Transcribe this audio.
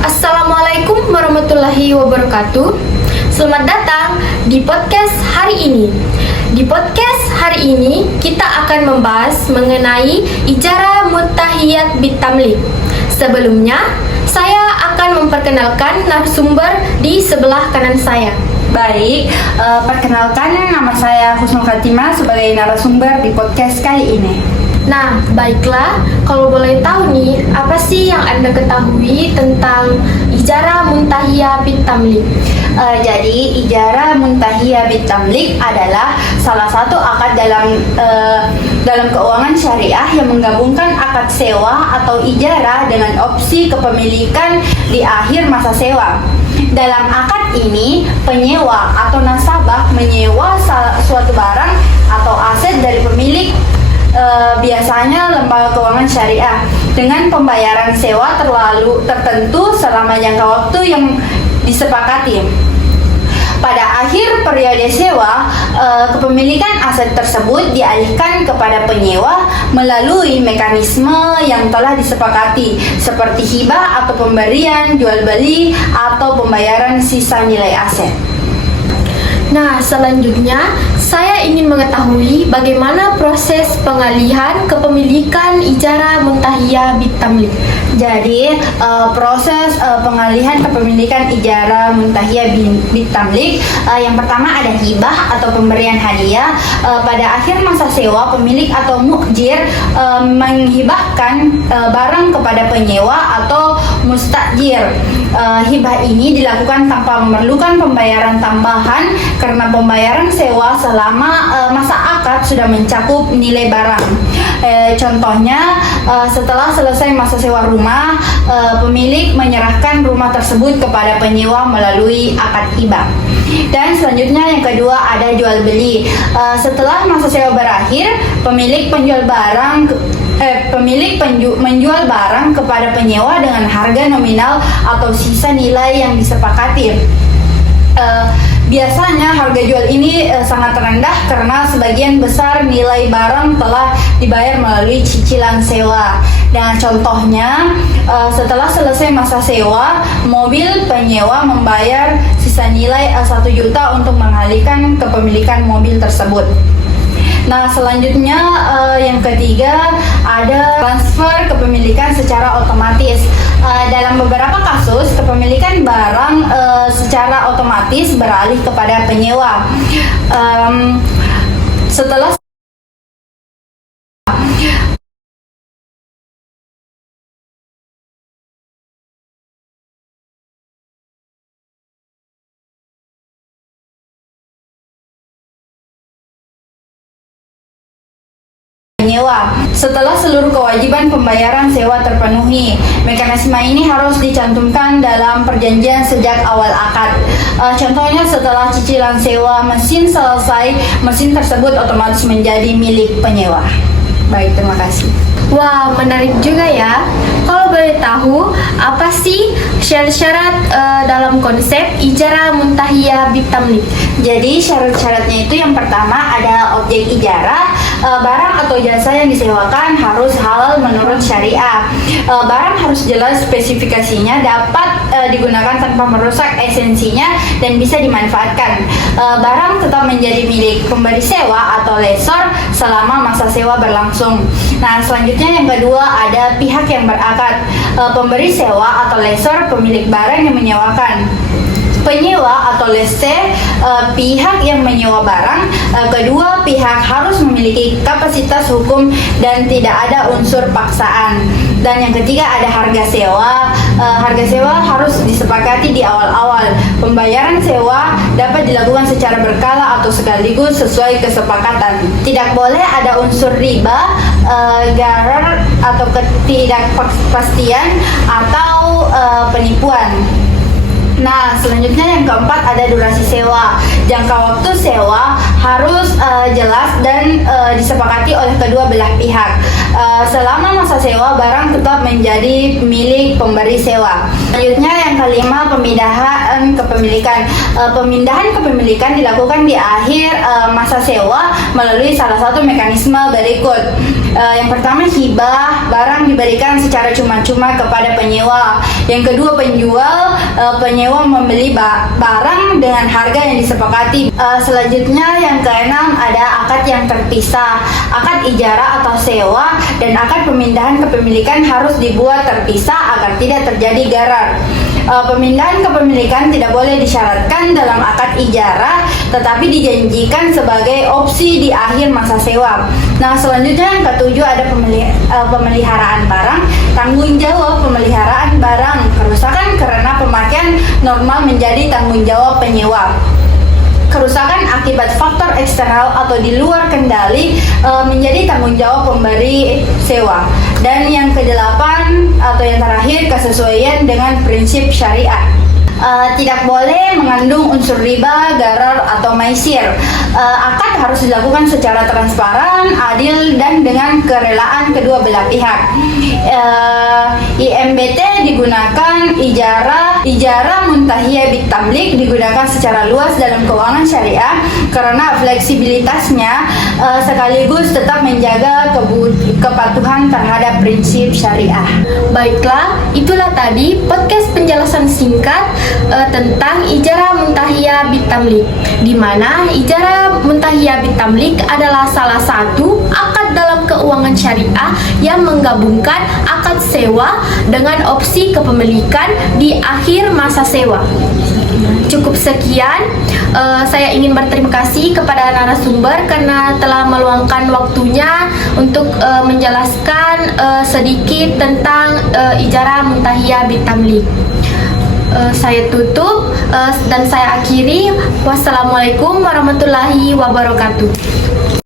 Assalamualaikum warahmatullahi wabarakatuh. Selamat datang di podcast hari ini. Di podcast hari ini kita akan membahas mengenai Ijarah Muntahiyat Bitamlik. Sebelumnya, saya akan memperkenalkan narasumber di sebelah kanan saya. Baik, perkenalkan nama saya Husnul Khatimah sebagai narasumber di podcast kali ini. Nah, baiklah, kalau boleh tahu nih, apa sih yang Anda ketahui tentang Ijarah Muntahiyah Bitamlik? Jadi, Ijarah Muntahiyah Bitamlik adalah salah satu akad dalam keuangan syariah yang menggabungkan akad sewa atau ijarah dengan opsi kepemilikan di akhir masa sewa. Dalam akad ini, penyewa atau nasabah menyewa suatu barang atau aset dari pemilik, biasanya lembaga keuangan syariah, dengan pembayaran sewa tertentu selama jangka waktu yang disepakati. Pada akhir periode sewa, kepemilikan aset tersebut dialihkan kepada penyewa melalui mekanisme yang telah disepakati, seperti hibah atau pemberian, jual beli, atau pembayaran sisa nilai aset. Nah, selanjutnya saya ingin mengetahui bagaimana proses pengalihan kepemilikan Ijarah Muntahiyah Bitamlik. Jadi, proses pengalihan kepemilikan Ijarah Muntahiyah Bitamlik, yang pertama ada hibah atau pemberian hadiah. Pada akhir masa sewa, pemilik atau mukjir menghibahkan barang kepada penyewa atau mustajir. Hibah ini dilakukan tanpa memerlukan pembayaran tambahan karena pembayaran sewa selama masa akad sudah mencakup nilai barang. Contohnya, setelah selesai masa sewa rumah, pemilik menyerahkan rumah tersebut kepada penyewa melalui akad hibah. Dan selanjutnya yang kedua ada jual beli. Setelah masa sewa berakhir, pemilik menjual barang kepada penyewa dengan harga nominal atau sisa nilai yang disepakati. Biasanya harga jual ini sangat rendah karena sebagian besar nilai barang telah dibayar melalui cicilan sewa. Dan contohnya, setelah selesai masa sewa, mobil penyewa membayar sisa nilai 1 juta untuk mengalihkan kepemilikan mobil tersebut. Nah, selanjutnya yang ketiga ada transfer kepemilikan secara otomatis. Dalam beberapa kasus, kepemilikan barang secara otomatis beralih kepada penyewa. Setelah penyewa. Setelah seluruh kewajiban pembayaran sewa terpenuhi, mekanisme ini harus dicantumkan dalam perjanjian sejak awal akad. Contohnya, setelah cicilan sewa mesin selesai, mesin tersebut otomatis menjadi milik penyewa. Baik, terima kasih. Wah, menarik juga ya. Kalau boleh tahu, apa sih syarat-syarat dalam konsep Ijarah Muntahiyah Bitamlik? Jadi syarat-syaratnya itu yang pertama ada objek ijarah, barang atau jasa yang disewakan harus halal menurut syariah. Barang harus jelas spesifikasinya, dapat digunakan tanpa merusak esensinya dan bisa dimanfaatkan. Barang tetap menjadi milik pemberi sewa atau lesor selama masa sewa berlangsung. Nah, selanjutnya yang kedua ada pihak yang berakad, pemberi sewa atau lesor pemilik barang yang menyewakan. Penyewa atau lessee, pihak yang menyewa barang. Kedua pihak harus memiliki kapasitas hukum dan tidak ada unsur paksaan. Dan yang ketiga ada harga sewa. Harga sewa harus disepakati di awal-awal. Pembayaran sewa dapat dilakukan secara berkala atau sekaligus sesuai kesepakatan. Tidak boleh ada unsur riba, gharar atau ketidakpastian atau penipuan. Nah, selanjutnya yang keempat ada durasi sewa. Jangka waktu sewa harus jelas dan disepakati oleh kedua belah pihak. Selama masa sewa, barang tetap menjadi milik pemberi sewa. Selanjutnya yang kelima, pemindahan kepemilikan. Pemindahan kepemilikan dilakukan di akhir masa sewa melalui salah satu mekanisme berikut. Yang pertama, hibah, barang diberikan secara cuma-cuma kepada penyewa. Yang kedua, penyewa membeli barang dengan harga yang disepakati. Selanjutnya yang keenam ada akad yang terpisah. Akad ijarah atau sewa dan akad pemindahan kepemilikan harus dibuat terpisah agar tidak terjadi gharar. Pemindahan kepemilikan tidak boleh disyaratkan dalam akad ijarah, tetapi dijanjikan sebagai opsi di akhir masa sewa. Nah, selanjutnya yang ketujuh ada pemeliharaan barang. Tanggung jawab pemeliharaan barang kerusakan karena pemakaian normal menjadi tanggung jawab penyewa. Kerusakan akibat faktor eksternal atau di luar kendali menjadi tanggung jawab pemberi sewa. Dan yang kedelapan atau yang terakhir, kesesuaian dengan prinsip syariat. Tidak boleh mengandung unsur riba, gharar, atau maisir. Akad harus dilakukan secara transparan, adil, dan dengan kerelaan kedua belah pihak. IMBT digunakan, ijarah muntahiyah bitamlik digunakan secara luas dalam keuangan syariah karena fleksibilitasnya sekaligus tetap menjaga kepatuhan terhadap prinsip syariah. Baiklah, itulah tadi podcast penjelasan singkat tentang ijarah muntahiyah bitamlik, di mana ijarah muntahiyah bitamlik adalah salah satu akad dalam keuangan syariah yang menggabungkan akad sewa dengan opsi kepemilikan di akhir masa sewa. Cukup sekian, saya ingin berterima kasih kepada narasumber karena telah meluangkan waktunya untuk menjelaskan sedikit tentang ijarah muntahiyah bitamlik. Saya tutup dan saya akhiri. Wassalamualaikum warahmatullahi wabarakatuh.